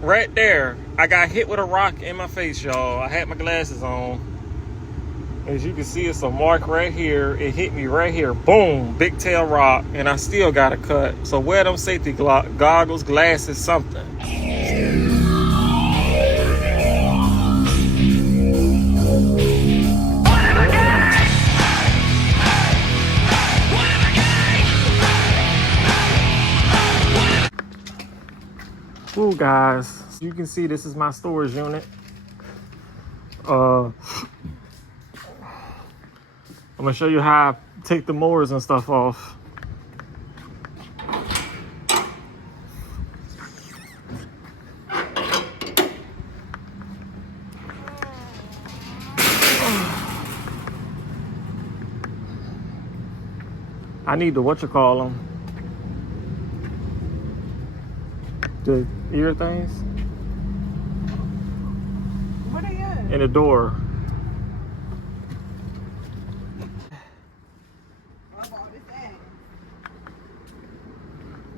right there, I got hit with a rock in my face, y'all. I had my glasses on. As you can see, it's a mark right here. It hit me right here. Boom, big tail rock, and I still got a cut. So wear them safety goggles, glasses, something. Ooh, guys, you can see this is my storage unit. I'm gonna show you how I take the mowers and stuff off. I need the whatchamacallem, the ear things. What are you? In the door.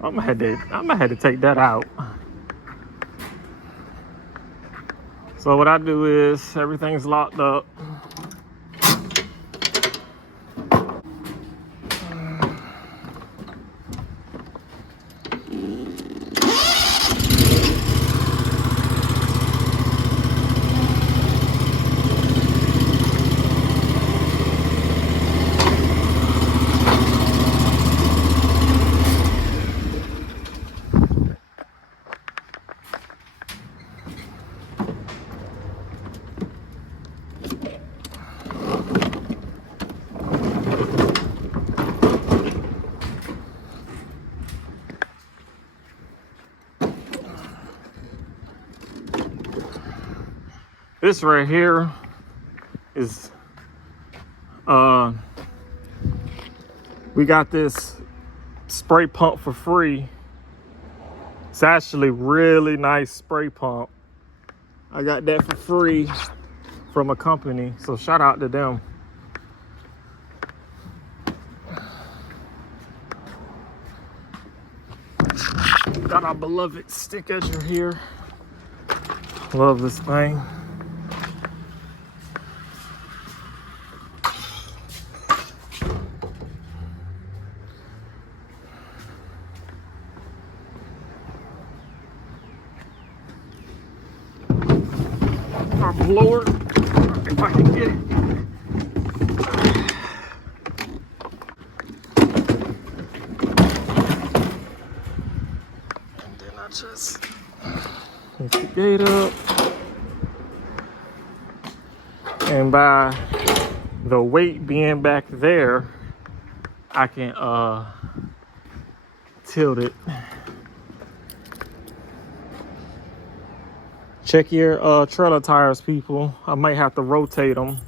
I'm gonna have to take that out. So what I do is everything's locked up. This right here is, we got this spray pump for free. It's actually really nice spray pump. I got that for free from a company, so shout out to them. Got our beloved stick edger here. Love this thing. Our blower, if I can get it. And then I just hit the gate up. And by the weight being back there, I can tilt it. Check your trailer tires, people. I might have to rotate them.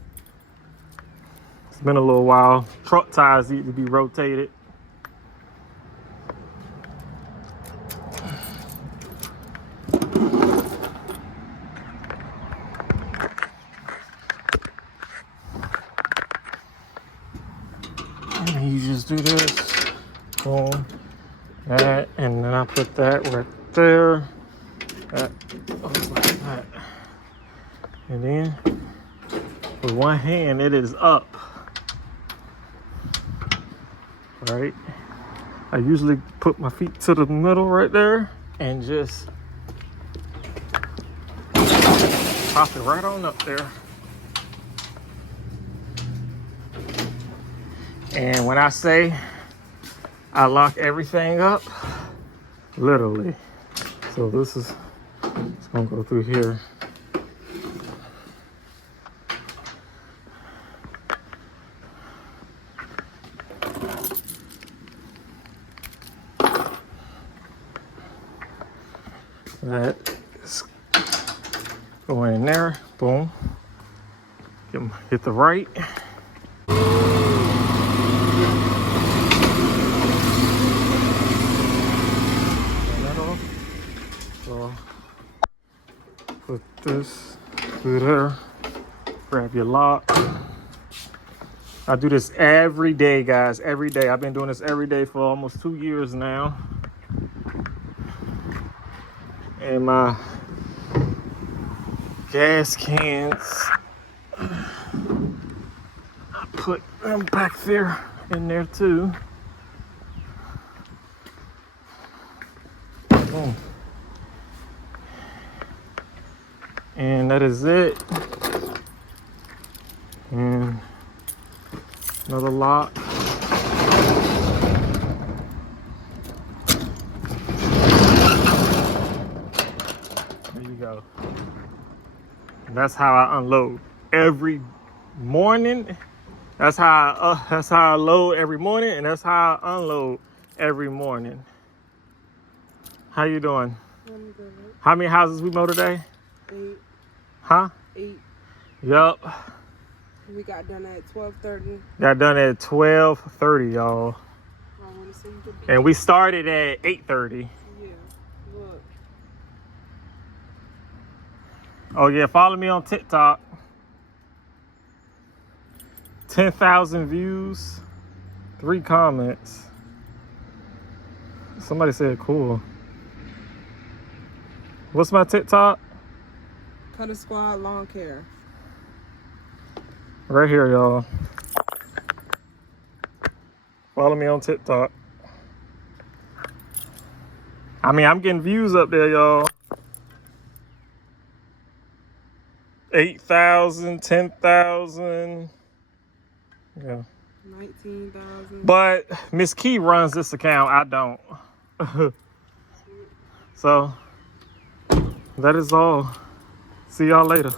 It's been a little while. Truck tires need to be rotated. And you just do this, boom, that, and then I put that right there. That goes like that. And then with one hand it is up. Right? I usually put my feet to the middle right there and just pop it right on up there. And when I say I lock everything up, literally. So this is, it's gonna go through here. That is going in there, boom. Hit the right. So put this through there, grab your lock. I do this every day, guys, every day. I've been doing this every day for almost 2 years now. And my gas cans. I put them back there in there too. Boom. And that is it. And another lock. There you go. And that's how I unload every morning. That's how I load every morning, and that's how I unload every morning. How you doing? I'm good. How many houses we mow today? 8. Huh? 8. Yup. We got done at 12:30. Got done at 12:30, y'all. I want to see you could be. And we started at 8:30. Yeah. Look. Oh yeah, follow me on TikTok. 10,000 views, 3 comments. Somebody said cool. What's my TikTok? Cuttasquadent Lawn Care. Right here, y'all. Follow me on TikTok. I mean, I'm getting views up there, y'all. 8,000, 10,000. Yeah. 19,000. But Miss Key runs this account. I don't. So that is all. See y'all later.